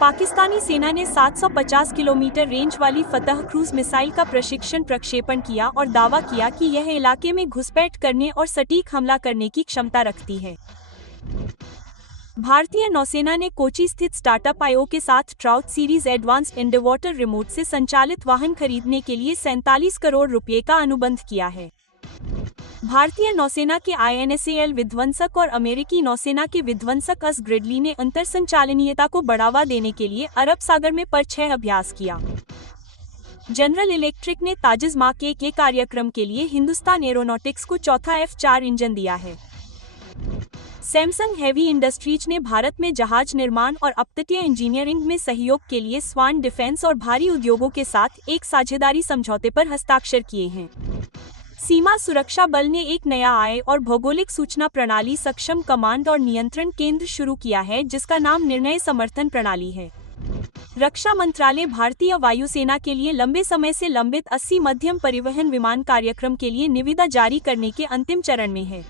पाकिस्तानी सेना ने 750 kilometre range वाली फतह क्रूज मिसाइल का प्रक्षेपण किया और दावा किया कि यह इलाके में घुसपैठ करने और सटीक हमला करने की क्षमता रखती है। भारतीय नौसेना ने कोची स्थित स्टार्टअप आईओ के साथ trout series advanced underwater remote से संचालित वाहन खरीदने के लिए 47 करोड़ रुपए का अनुबंध किया है। भारतीय नौसेना के INSAL विध्वंसक और अमेरिकी नौसेना के विध्वंसक अस ग्रिडली ने अंतर संचालनीयता को बढ़ावा देने के लिए अरब सागर में पर 6 अभ्यास किया। जनरल इलेक्ट्रिक ने ताजिस मार्क 1 के कार्यक्रम के लिए हिंदुस्तान एरोनॉटिक्स को चौथा F4 इंजन दिया है। सैमसंग हेवी इंडस्ट्रीज ने भारत में जहाज निर्माण और अपतटीय इंजीनियरिंग में सहयोग के लिए स्वान डिफेंस और भारी उद्योगों के साथ एक साझेदारी समझौते पर हस्ताक्षर किए हैं। सीमा सुरक्षा बल ने एक नया आय और भौगोलिक सूचना प्रणाली सक्षम कमांड और नियंत्रण केंद्र शुरू किया है, जिसका नाम निर्णय समर्थन प्रणाली है। रक्षा मंत्रालय भारतीय वायुसेना के लिए लंबे समय से लंबित 80 मध्यम परिवहन विमान कार्यक्रम के लिए निविदा जारी करने के अंतिम चरण में है।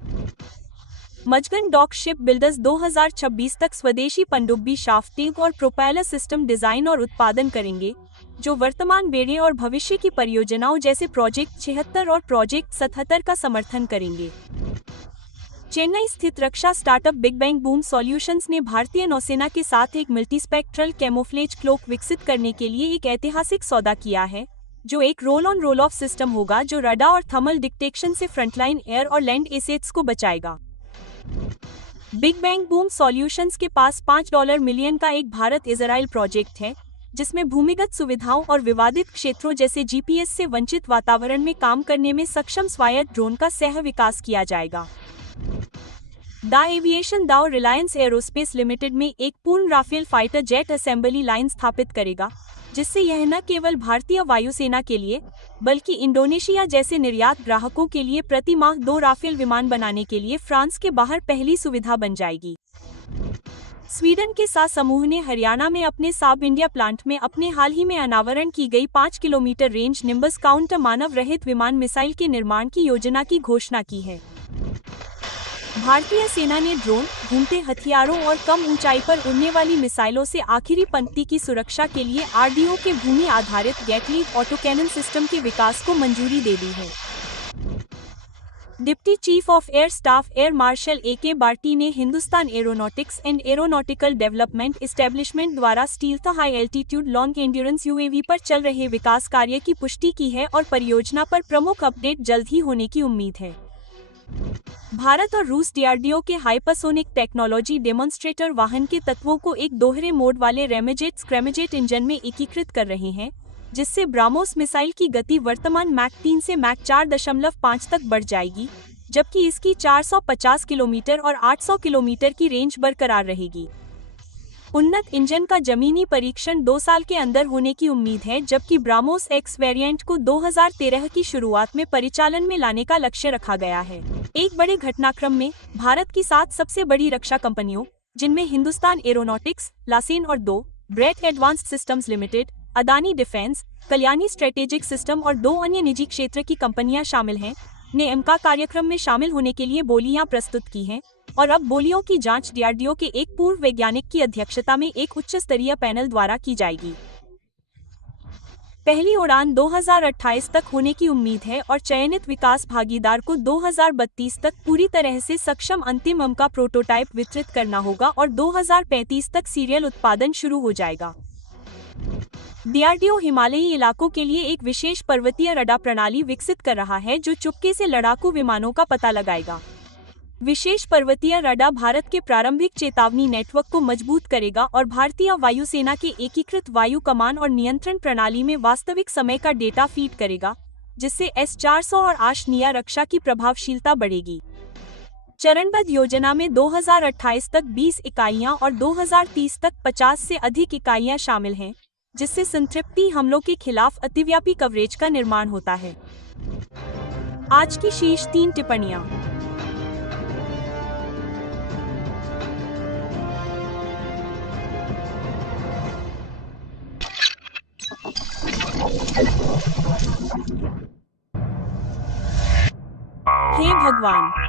मजगन डॉक शिप बिल्डर्स 2026 तक स्वदेशी पनडुब्बी शाफ्टिंग और प्रोपेलर सिस्टम डिजाइन और उत्पादन करेंगे, जो वर्तमान बेड़े और भविष्य की परियोजनाओं जैसे प्रोजेक्ट 76 और प्रोजेक्ट 77 का समर्थन करेंगे। चेन्नई स्थित रक्षा startup big bang boom solutions ने भारतीय नौसेना के साथ एक मल्टीस्पेक्ट्रल कैमोफ्लेज क्लोक विकसित करने के लिए एक ऐतिहासिक सौदा किया है, जो एक roll on roll of system होगा जो रडार और थर्मल डिटेक्शन से फ्रंटलाइन एयर और लैंड एसेट्स को बचाएगा। बिग बैंग बूम सॉल्यूशंस के पास $5 मिलियन का एक भारत-इजराइल प्रोजेक्ट है, जिसमें भूमिगत सुविधाओं और विवादित क्षेत्रों जैसे GPS से वंचित वातावरण में काम करने में सक्षम स्वायत्त ड्रोन का सह विकास किया जाएगा। द एविएशन दाओ रिलायंस एरोस्पेस लिमिटेड में एक पूर्ण Rafale fighter jet assembly line स्थापित करेगा, जिससे यह न केवल भारतीय वायुसेना के लिए बल्कि इंडोनेशिया जैसे निर्यात ग्राहकों के लिए प्रति माह 2 राफेल विमान बनाने के लिए फ्रांस के बाहर पहली सुविधा बन जाएगी। स्वीडन के सा समूह ने हरियाणा में अपने साब इंडिया प्लांट में अपने हाल ही में अनावरण की गई 5 किलोमीटर रेंज निम्बस काउंटर मानव रहित विमान मिसाइल के निर्माण की योजना की घोषणा की है। भारतीय सेना ने ड्रोन, घूमते हथियारों और कम ऊंचाई पर उड़ने वाली मिसाइलों से आखिरी पंक्ति की सुरक्षा के लिए RDO के भूमि आधारित गैटलीग ऑटोकैनन सिस्टम के विकास को मंजूरी दे दी है। Deputy chief of air staff air marshal AK Bharti ने Hindustan Aeronautics and Aeronautical Development Establishment द्वारा stealth high altitude long endurance UAV पर चल रहे विकास कार्य की पुष्टि की है और परियोजना पर प्रमुख अपडेट जल्द ही होने की उम्मीद है। भारत और रूस DRDO के हाइपरसोनिक टेक्नोलॉजी डेमोन्स्ट्रेटर वाहन के तत्वों को एक दोहरे मोड वाले रेमेजेट स्क्रैमेजेट इंजन में एकीकृत कर रहे हैं, जिससे ब्राह्मोस मिसाइल की गति वर्तमान मैक 3 से मैक 4.5 तक बढ़ जाएगी, जबकि इसकी 450 किलोमीटर और 800 किलोमीटर की रेंज बरकरार रहेगी। उन्नत इंजन का जमीनी परीक्षण 2 साल के अंदर होने की उम्मीद है, जबकि ब्राह्मोस X वेरिएंट को 2013 की शुरुआत में परिचालन में लाने का लक्ष्य रखा गया है। एक बड़े घटनाक्रम में भारत की 7 सबसे बड़ी रक्षा कंपनियों, जिनमें हिंदुस्तान एरोनॉटिक्स, लासेन और 2 ब्रेट advanced systems limited, Adani defence, Kalyani strategic system और 2 अन्य निजी क्षेत्र की कंपनियां शामिल हैं, ने एमका कार्यक्रम में शामिल होने के लिए बोलियां प्रस्तुत की हैं और अब बोलियों की जांच DRDO के एक पूर्व वैज्ञानिक की अध्यक्षता में एक उच्च स्तरीय पैनल द्वारा की जाएगी। पहली उड़ान 2028 तक होने की उम्मीद है और चयनित विकास भागीदार को 2032 तक पूरी तरह से सक्षम अंतिम एमका प्रोटोटाइप वितरित करना होगा और 2035 तक सीरियल उत्पादन शुरू हो जाएगा। DRDO हिमालयी इलाकों के लिए एक विशेष पर्वतीय रडार प्रणाली विकसित कर रहा है, जो चुपके से लड़ाकू विमानों का पता लगाएगा। विशेष पर्वतीय रडार भारत के प्रारंभिक चेतावनी नेटवर्क को मजबूत करेगा और भारतीय वायुसेना के एकीकृत वायु कमान और नियंत्रण प्रणाली में वास्तविक समय का डेटा फीड करेगा, जिससे S-400 और आशनीय रक्षा की प्रभावशीलता बढ़ेगी। चरणबद्ध योजना में 2028 तक 20 इकाइयां और 2030 तक 50 से अधिक इकाइयां शामिल हैं, जिससे संतृप्ति हमलों के खिलाफ अतिव्यापी कवरेज का निर्माण होता है। आज की शीर्ष 3 टिप्पणियां। हे भगवान!